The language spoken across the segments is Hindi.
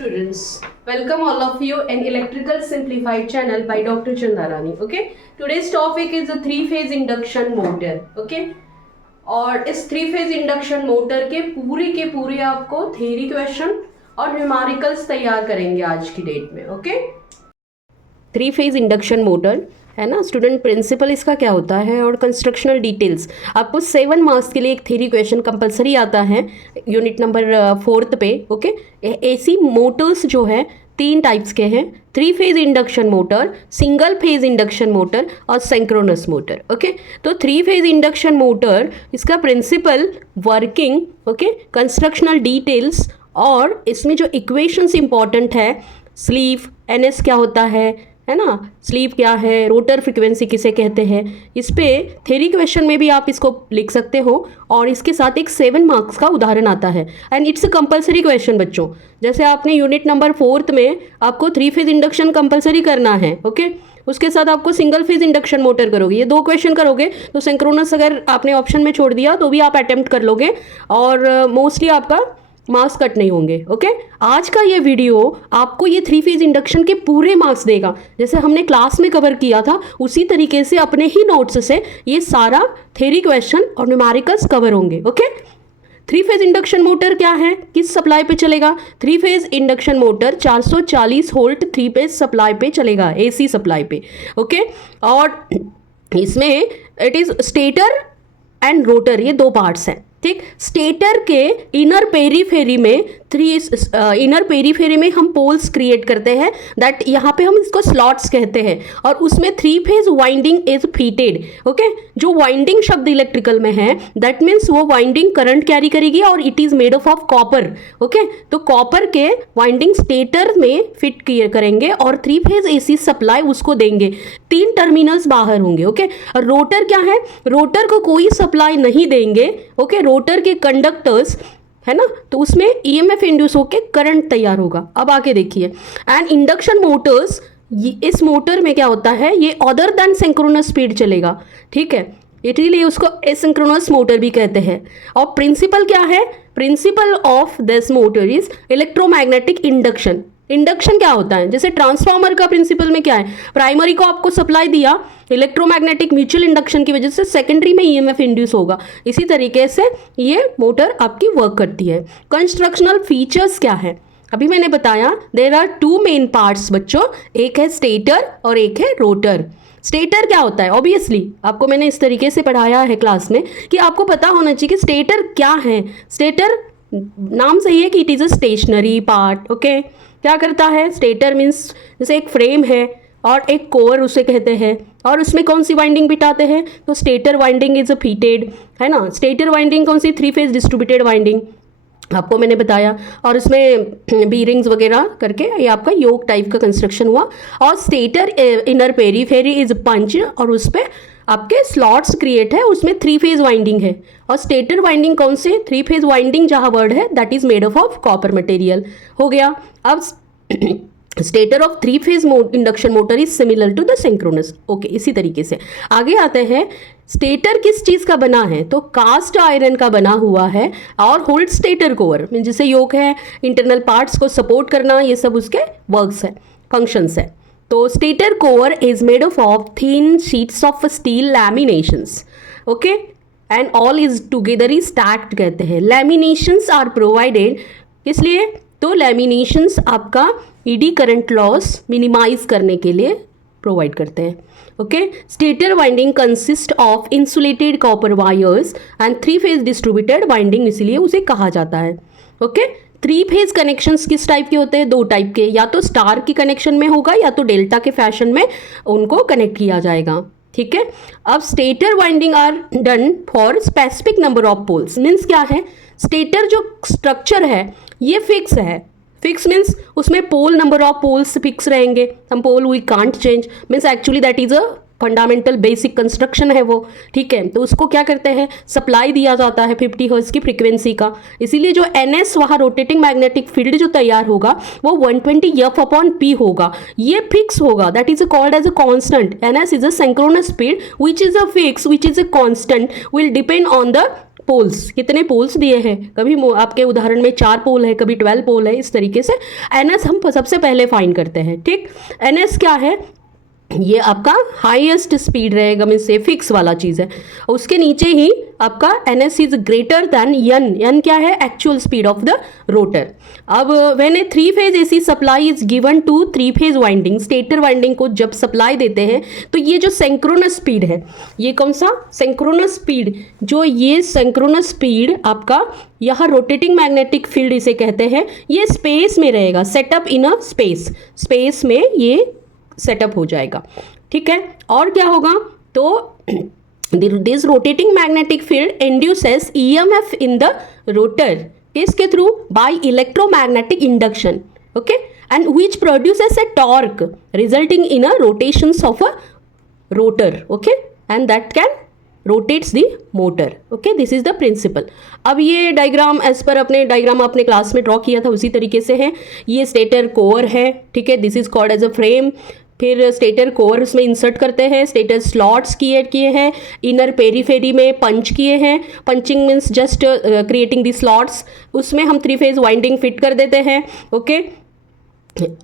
students, welcome all of you in Electrical Simplified channel by Dr. Chandarani. Okay, today's topic is a three-phase induction motor. Okay, और इस थ्री फेज इंडक्शन मोटर के पूरे आपको थ्योरी क्वेश्चन और न्यूमेरिकल्स तैयार करेंगे आज की डेट में. Okay, three phase induction motor है ना स्टूडेंट. प्रिंसिपल इसका क्या होता है और कंस्ट्रक्शनल डिटेल्स आपको 7 मार्क्स के लिए एक थ्योरी क्वेश्चन कंपलसरी आता है यूनिट नंबर 4 पे. ओके, एसी मोटर्स जो है 3 टाइप्स के हैं: three phase induction motor, single phase induction motor और सिंक्रोनस मोटर. ओके, तो थ्री फेज इंडक्शन मोटर इसका principle, working, okay, constructional details और इसमें जो इक्वेशंस इंपॉर्टेंट है, स्लीव, एनएस क्या होता है ना, स्लीव क्या है, रोटर फ्रीक्वेंसी किसे कहते हैं, इस पे थ्योरी क्वेश्चन में भी आप इसको लिख सकते हो. और इसके साथ एक 7 मार्क्स का उदाहरण आता है and it's a compulsory question बच्चों. जैसे आपने यूनिट नंबर 4 में आपको थ्री फेज इंडक्शन कंपलसरी करना है. ओके, उसके साथ आपको सिंगल फेज इंडक्शन मोटर करोगे, ये 2 क्वेश्चन करोगे. तो सिंक्रोनस अगर आपने ऑप्शन में छोड़ दिया तो भी आप अटेम्प्ट कर लोगे और मोस्टली आपका मार्क्स कट नहीं होंगे. ओके, आज का ये वीडियो आपको ये थ्री फेज इंडक्शन के पूरे मार्क्स देगा. जैसे हमने क्लास में कवर किया था उसी तरीके से अपने ही नोट्स से ये सारा थ्योरी क्वेश्चन और न्यूमेरिकल्स कवर होंगे. Okay, three phase induction motor क्या है, किस सप्लाई पे चलेगा? Three phase induction motor 440 volt three phase supply पे चलेगा, एसी सप्लाई पे. ओके, और इसमें it is stator and rotor, ये 2 पार्ट्स हैं. ठीक, स्टेटर के इनर पेरीफेरी में हम पोल्स क्रिएट करते हैं, दैट यहाँ पे हम इसको स्लॉट्स कहते हैं. और उसमें three phase winding is fitted. Okay, जो वाइंडिंग शब्द इलेक्ट्रिकल में है दैट मीन्स वो वाइंडिंग करंट कैरी करेगी और it is made of copper. Okay, तो कॉपर के वाइंडिंग स्टेटर में फिट किए करेंगे और थ्री फेज एसी सप्लाई उसको देंगे. 3 टर्मिनल्स बाहर होंगे. ओके, और रोटर क्या है? रोटर को कोई सप्लाई नहीं देंगे. ओके, रोटर के कंडक्टर्स है ना, तो उसमें ईएमएफ इंड्यूस होके करंट तैयार होगा. अब आके देखिए, एंड इंडक्शन मोटर्स, इस मोटर में क्या होता है, ये अदर देन सिंक्रोनस स्पीड चलेगा. ठीक है, इसीलिए उसको एसिंक्रोनस मोटर भी कहते हैं. और प्रिंसिपल क्या है? Principle of this motor is electromagnetic induction. Induction क्या होता है? जैसे ट्रांसफार्मर का प्रिंसिपल में क्या है, प्राइमरी को आपको सप्लाई दिया, इलेक्ट्रोमैग्नेटिक म्यूचुअल इंडक्शन की वजह से सेकेंडरी में ईएमएफ इंड्यूस होगा. इसी तरीके से ये मोटर आपकी वर्क करती है. कंस्ट्रक्शनल फीचर्स क्या है? अभी मैंने बताया देयर आर 2 मेन पार्ट्स बच्चों, एक है स्टेटर और एक है रोटर. स्टेटर क्या होता है? ऑब्वियसली आपको मैंने इस तरीके से पढ़ाया है क्लास में कि आपको पता होना चाहिए कि स्टेटर क्या है. स्टेटर नाम सही है कि it is a stationary part. Okay, क्या करता है? स्टेटर मीन्स जैसे एक फ्रेम है और एक कोर उसे कहते हैं, और उसमें कौन सी वाइंडिंग बिठाते हैं? तो स्टेटर वाइंडिंग इज अ फीटेड, है ना. स्टेटर वाइंडिंग कौन सी? थ्री फेज डिस्ट्रीब्यूटेड वाइंडिंग आपको मैंने बताया. और इसमें बीरिंग्स वगैरह करके ये आपका योक टाइप का कंस्ट्रक्शन हुआ. और स्टेटर इनर पेरीफेरी इज पंच, और उस पर आपके स्लॉट्स क्रिएट है, उसमें थ्री फेज वाइंडिंग है. और स्टेटर वाइंडिंग कौन से? थ्री फेज वाइंडिंग जहाँ वर्ड है that is made of copper material. हो गया. अब stator of three phase induction motor is similar to the synchronous. Okay, इसी तरीके से आगे आते हैं. स्टेटर किस चीज़ का बना है? तो कास्ट आयरन का बना हुआ है और होल्ड स्टेटर कोर, जिसे योक है, इंटरनल पार्ट्स को सपोर्ट करना, ये सब उसके वर्क्स है, फंक्शंस है. तो stator core is made of thin sheets of steel लैमिनेशंस. Okay, and all is together is stacked कहते हैं. लैमिनेशंस आर प्रोवाइडेड, इसलिए तो लैमिनेशंस आपका ईडी करंट लॉस मिनिमाइज करने के लिए प्रोवाइड करते हैं. Okay, stator winding consist of insulated copper wires and three phase distributed winding, इसलिए उसे कहा जाता है. ओके, थ्री फेज कनेक्शंस किस टाइप के होते हैं? 2 टाइप के, या तो स्टार की कनेक्शन में होगा या तो डेल्टा के फैशन में उनको कनेक्ट किया जाएगा. ठीक है, अब stator winding are done for specific number of poles. Means क्या है? स्टेटर जो स्ट्रक्चर है ये फिक्स है. फिक्स मीन्स उसमें pole, number of poles fix रहेंगे. हम pole we can't change, means actually that is a fundamental basic construction है वो. ठीक है, तो उसको क्या करते हैं? सप्लाई दिया जाता है 50 हर्ट्ज की फ्रीक्वेंसी का. इसीलिए जो एनएस वहाँ रोटेटिंग मैग्नेटिक फील्ड जो तैयार होगा वो 120 F/P होगा. ये फिक्स होगा, that is called as a constant. NS is a synchronous speed which is a fix, which is a constant, will depend on the poles, कितने पोल्स दिए हैं, कभी आपके उदाहरण में 4 पोल है, कभी 12 पोल है, इस तरीके से NS हम सबसे पहले फाइंड करते हैं। ठीक, NS क्या है, ये आपका हाईएस्ट स्पीड रहेगा, मीन्स ये फिक्स वाला चीज़ है। उसके नीचे ही आपका NS is greater than n क्या है, actual speed of the rotor. अब when a 3 phase AC supply is given to 3 phase winding, stator winding को जब सप्लाई देते हैं तो ये जो सिंक्रोनस स्पीड है, ये कौन सा सिंक्रोनस स्पीड, जो ये सिंक्रोनस स्पीड आपका यहाँ रोटेटिंग मैग्नेटिक फील्ड इसे कहते हैं, ये स्पेस में रहेगा, सेटअप इन अ स्पेस में ये सेटअप हो जाएगा। ठीक है, और क्या होगा, तो this rotating magnetic field induces EMF in the rotor, किसके through, by electromagnetic induction, okay, and which produces a torque resulting in a rotations of a rotor, okay, and that can rotates the motor, okay, this is the principle. अब ये डायग्राम एज पर अपने डायग्राम आपने क्लास में ड्रॉ किया था उसी तरीके से है। ये स्टेटर कोर है, ठीक है, this is called as a frame. फिर स्टेटर कोर उसमें इंसर्ट करते हैं, स्टेटर स्लॉट्स किए हैं, इनर पेरीफेरी में पंच किए हैं, punching means just creating the slots, उसमें हम 3 फेज वाइंडिंग फिट कर देते हैं, ओके,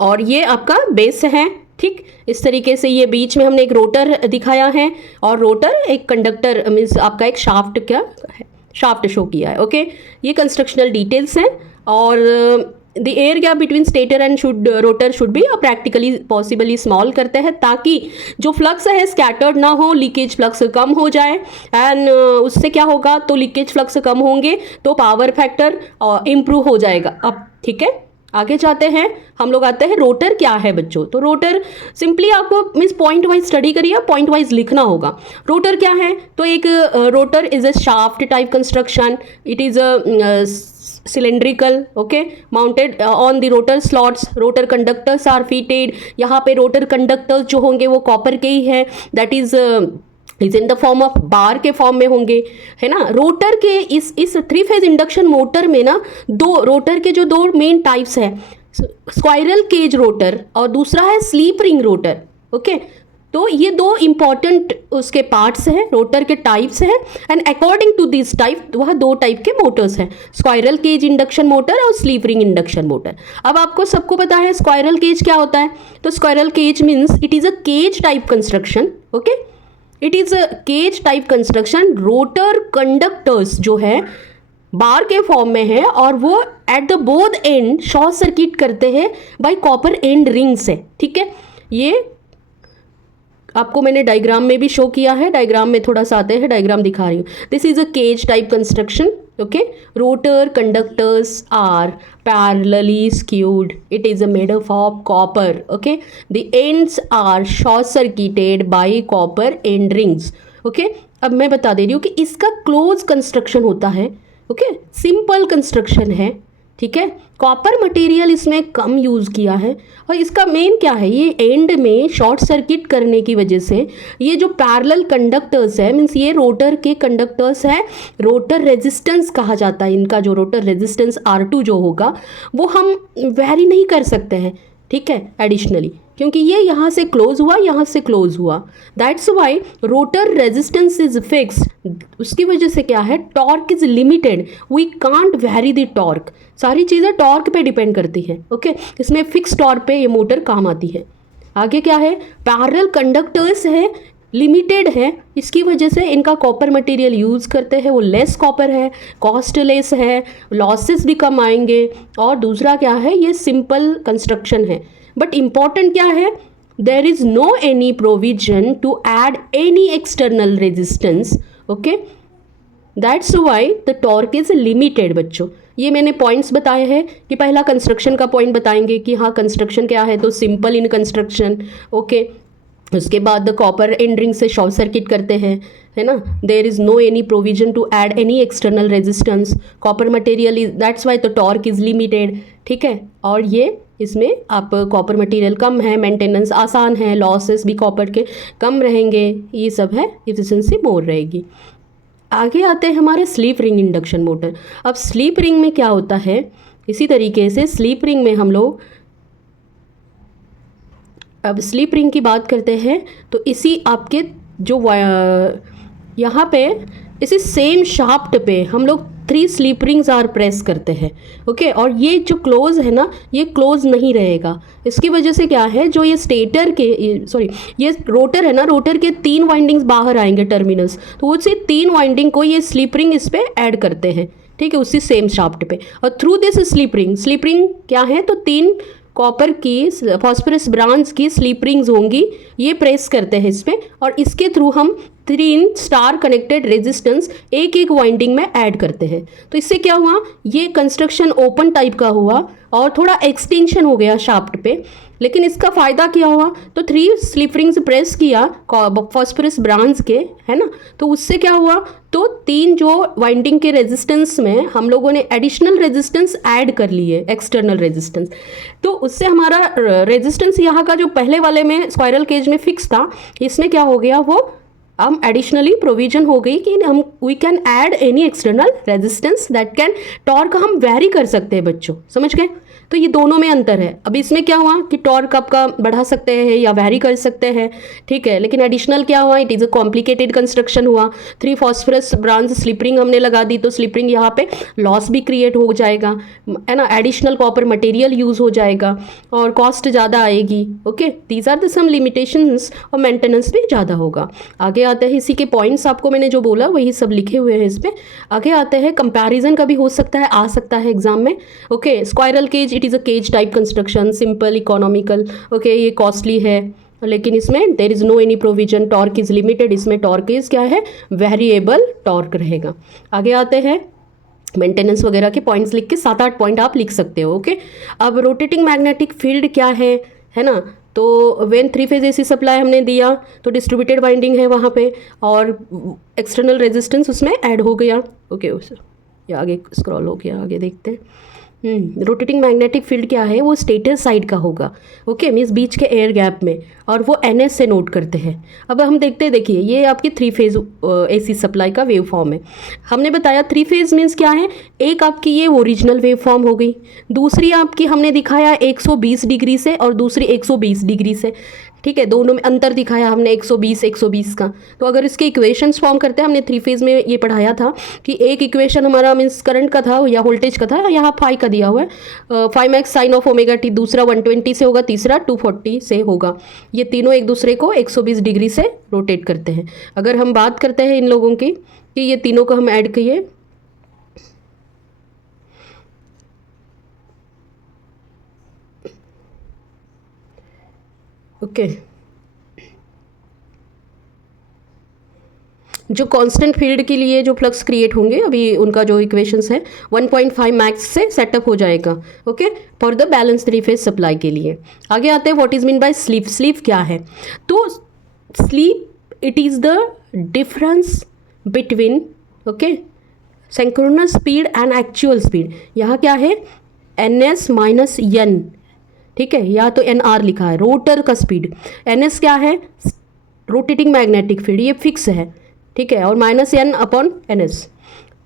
और ये आपका बेस है। ठीक, इस तरीके से ये बीच में हमने एक रोटर दिखाया है, और रोटर एक कंडक्टर मीन्स आपका एक शाफ्ट, क्या शाफ्ट शो किया है, ओके। ये कंस्ट्रक्शनल डिटेल्स हैं, और the air gap between stator and rotor should be practically possibly small करते हैं, ताकि जो फ्लक्स है स्कैटर्ड ना हो, लीकेज फ्लक्स कम हो जाए, एंड उससे क्या होगा, तो लीकेज फ्लक्स कम होंगे तो पावर फैक्टर इम्प्रूव हो जाएगा। अब ठीक है, आगे जाते हैं, हम लोग आते हैं रोटर क्या है बच्चों। तो रोटर सिंपली आपको मीन्स पॉइंट वाइज स्टडी करिए, पॉइंट वाइज लिखना होगा। रोटर क्या है, तो एक rotor is a shaft type construction, it is a cylindrical, okay, mounted on the rotor slots, rotor conductors are fitted। यहाँ पे रोटर कंडक्टर्स जो होंगे वो कॉपर के ही है, that is in the form of बार के फॉर्म में होंगे, है ना। रोटर के इस 3 फेज इंडक्शन मोटर में ना रोटर के जो 2 मेन टाइप्स है, स्क्वायरल केज रोटर और दूसरा है स्लीप रिंग रोटर, ओके। तो ये 2 इंपॉर्टेंट उसके पार्ट्स हैं, रोटर के टाइप्स हैं, and according to this type वह 2 टाइप के मोटर्स हैं, स्क्वायरल केज इंडक्शन मोटर और स्लीप रिंग इंडक्शन मोटर। अब आपको सबको पता है स्क्वायरल केज क्या होता है, तो squirrel cage means it is a cage type construction, okay, it is a cage type construction. Rotor conductors जो है बार के फॉर्म में है, और वो at the both end short circuit करते हैं बाय कॉपर एंड रिंग से, ठीक है। ये आपको मैंने डायग्राम में भी शो किया है, डायग्राम में थोड़ा सा आते हैं, डायग्राम दिखा रही हूँ। This is a cage type construction, okay. Rotor conductors are parallelly skewed, it is made up of copper, okay, the ends are short circuited by copper end rings, okay। अब मैं बता दे रही हूँ कि इसका क्लोज कंस्ट्रक्शन होता है, ओके, सिंपल कंस्ट्रक्शन है, ठीक है। कॉपर मटेरियल इसमें कम यूज़ किया है, और इसका मेन क्या है, ये एंड में शॉर्ट सर्किट करने की वजह से ये जो पैरेलल कंडक्टर्स है, मीन्स ये रोटर के कंडक्टर्स है, रोटर रेजिस्टेंस कहा जाता है इनका, जो रोटर रेजिस्टेंस R2 जो होगा वो हम वेरी नहीं कर सकते हैं, ठीक है, एडिशनली, क्योंकि ये यहाँ से क्लोज हुआ, यहाँ से क्लोज हुआ, that's why rotor resistance is fixed. उसकी वजह से क्या है, torque is limited, we can't vary the torque, सारी चीज़ें टॉर्क पे डिपेंड करती हैं, ओके। इसमें फिक्स टॉर्क पे ये मोटर काम आती है। आगे क्या है, पैरेलल कंडक्टर्स है, लिमिटेड है, इसकी वजह से इनका कॉपर मटेरियल यूज़ करते हैं, वो लेस कॉपर है, कॉस्टलेस है, लॉसेस भी कम आएंगे, और दूसरा क्या है, ये सिंपल कंस्ट्रक्शन है। बट इम्पॉर्टेंट क्या है, there is no any provision to add any external resistance, okay, that's why the torque is limited. बच्चों ये मैंने पॉइंट्स बताए हैं कि पहला कंस्ट्रक्शन का पॉइंट बताएंगे कि हाँ कंस्ट्रक्शन क्या है, तो सिंपल इन कंस्ट्रक्शन, ओके। उसके बाद द कॉपर एंड रिंग से शॉर्ट सर्किट करते हैं, है ना, there is no any provision to add any external resistance, copper material is, that's why the torque is limited, ठीक है। और ये इसमें आप कॉपर मटेरियल कम है, मेंटेनेंस आसान है, लॉसेस भी कॉपर के कम रहेंगे, ये सब है, एफिशिएंसी मोर रहेगी। आगे आते हैं हमारे स्लीप रिंग इंडक्शन मोटर। अब स्लीप रिंग में क्या होता है, इसी तरीके से स्लीप रिंग में हम लोग, अब स्लीप रिंग की बात करते हैं, तो इसी आपके जो यहाँ पे इसी सेम शाफ्ट पे हम लोग 3 स्लिप रिंग्स आर प्रेस करते हैं, ओके। और ये जो क्लोज है ना, ये क्लोज नहीं रहेगा। इसकी वजह से क्या है, जो ये स्टेटर के ये रोटर है ना, रोटर के 3 वाइंडिंग्स बाहर आएंगे टर्मिनल्स, तो उसी 3 वाइंडिंग को ये स्लिप रिंग इस पर ऐड करते हैं, ठीक है, उसी सेम शाफ्ट पे। और थ्रू दिस स्लिप रिंग क्या है, तो 3 कॉपर की फॉस्फोरस ब्रांच की स्लिप रिंग्स होंगी, ये प्रेस करते हैं इसमें, और इसके थ्रू हम 3 स्टार कनेक्टेड रेजिस्टेंस एक एक वाइंडिंग में ऐड करते हैं। तो इससे क्या हुआ, ये कंस्ट्रक्शन ओपन टाइप का हुआ और थोड़ा एक्सटेंशन हो गया शाफ्ट पे। लेकिन इसका फ़ायदा क्या हुआ, तो 3 स्लिप रिंग्स प्रेस किया फॉस्फोरस ब्रांच के, है ना, तो उससे क्या हुआ, तो 3 जो वाइंडिंग के रेजिस्टेंस में हम लोगों ने एडिशनल रेजिस्टेंस ऐड कर लिए, एक्सटर्नल रेजिस्टेंस। तो उससे हमारा रेजिस्टेंस यहाँ का जो पहले वाले में स्क्वायरल केज में फिक्स था, इसमें क्या हो गया, वो हम एडिशनली प्रोविजन हो गई कि हम we can add any external resistance that can, torque हम वैरी कर सकते हैं बच्चों, समझ गए। तो ये दोनों में अंतर है। अब इसमें क्या हुआ कि टॉर्क आपका बढ़ा सकते हैं या वैरी कर सकते हैं, ठीक है, लेकिन एडिशनल क्या हुआ, it is a complicated construction हुआ। 3 फॉस्फोरस ब्रांच स्लिपरिंग हमने लगा दी, तो स्लिपरिंग यहाँ पे लॉस भी क्रिएट हो जाएगा, है ना, एडिशनल कॉपर मटेरियल यूज़ हो जाएगा और कॉस्ट ज़्यादा आएगी, okay. These are the some limitations, और मेंटेनेंस भी ज़्यादा होगा। आगे आते हैं, इसी के पॉइंट्स आपको मैंने जो बोला वही सब लिखे हुए हैं इसमें। आगे आते हैं, कंपैरिजन का भी हो सकता है, आ सकता है एग्जाम में, okay. Squirrel cage, it is a cage type construction, simple, economical, okay, ये कॉस्टली है, लेकिन इसमें there is no any provision, torque is limited, इसमें टॉर्क इज़ क्या है, वेरिएबल टॉर्क रहेगा। आगे आते हैं, मेंटेनेंस वगैरह के पॉइंट्स लिख के 7-8 पॉइंट आप लिख सकते हो, ओके। अब रोटेटिंग मैग्नेटिक फील्ड क्या है ना, तो व्हेन 3 फेज एसी सप्लाई हमने दिया तो डिस्ट्रीब्यूटेड वाइंडिंग है वहाँ पे, और एक्सटर्नल रेजिस्टेंस उसमें ऐड हो गया, ओके। ये आगे स्क्रॉल हो गया, आगे देखते हैं। रोटेटिंग मैग्नेटिक फील्ड क्या है, वो स्टेटर साइड का होगा, ओके, मीन्स बीच के एयर गैप में, और वो NS से नोट करते हैं। अब हम देखते हैं, देखिए ये आपकी 3 फेज AC सप्लाई का वेव फॉर्म है। हमने बताया 3 फेज मीन्स क्या है, एक आपकी ये ओरिजिनल वेव फॉर्म हो गई, दूसरी आपकी हमने दिखाया 120 डिग्री से और दूसरी 120 डिग्री से, ठीक है, दोनों में अंतर दिखाया हमने 120 का। तो अगर इसके इक्वेशंस फॉर्म करते हैं, हमने 3 फेज में ये पढ़ाया था कि एक इक्वेशन हमारा मीन्स करंट का था या वोल्टेज का था, यहाँ फाई का दिया हुआ है, 5x sign of omega T, दूसरा 120 से होगा, तीसरा 240 से होगा। ये तीनों एक दूसरे को 120 डिग्री से रोटेट करते हैं। अगर हम बात करते हैं इन लोगों की कि ये तीनों को हम ऐड किए, ओके, जो कांस्टेंट फील्ड के लिए जो फ्लक्स क्रिएट होंगे, अभी उनका जो इक्वेशंस है 1.5 मैक्स से सेटअप हो जाएगा, okay, for the balance 3 phase supply के लिए। आगे आते हैं, what is mean by sleep. Sleep क्या है, तो sleep it is the difference between, okay, synchronous speed and actual speed. यहाँ क्या है, NS माइनस N, ठीक है, या तो NR लिखा है, रोटर का स्पीड। NS क्या है, रोटेटिंग मैग्नेटिक फील्ड, ये फिक्स है, ठीक है, और माइनस N अपॉन NS,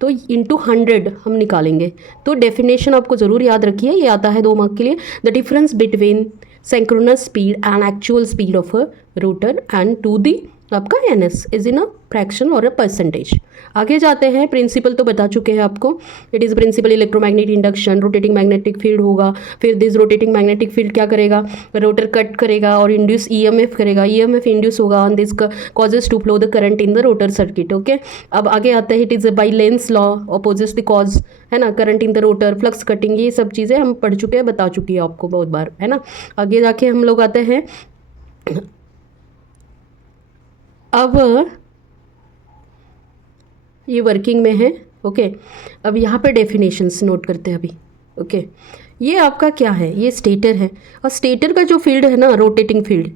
तो इंटू 100 हम निकालेंगे। तो डेफिनेशन आपको ज़रूर याद रखिए, ये आता है 2 मार्क के लिए। The difference between synchronous speed and actual speed of a rotor and to the आपका NS is in a fraction और अ परसेंटेज। आगे जाते हैं, प्रिंसिपल तो बता चुके हैं आपको, it is principle electromagnetic induction, rotating magnetic field होगा, फिर दिस रोटेटिंग मैग्नेटिक फील्ड क्या करेगा, रोटर कट करेगा और इंड्यूस EMF करेगा, EMF इंड्यूस होगा on this causes to flow the current in the rotor circuit, okay. अब आगे आता है, it is by Lenz law opposes the cause, है ना, current in the rotor, flux cutting, ये सब चीज़ें हम पढ़ चुके हैं, बता चुकी है आपको बहुत बार, है ना। आगे जाके हम लोग आते हैं, अब ये वर्किंग में है, ओके। अब यहाँ पे डेफिनेशंस नोट करते हैं अभी, ओके। ये आपका क्या है, ये स्टेटर है, और स्टेटर का जो फील्ड है ना, रोटेटिंग फील्ड,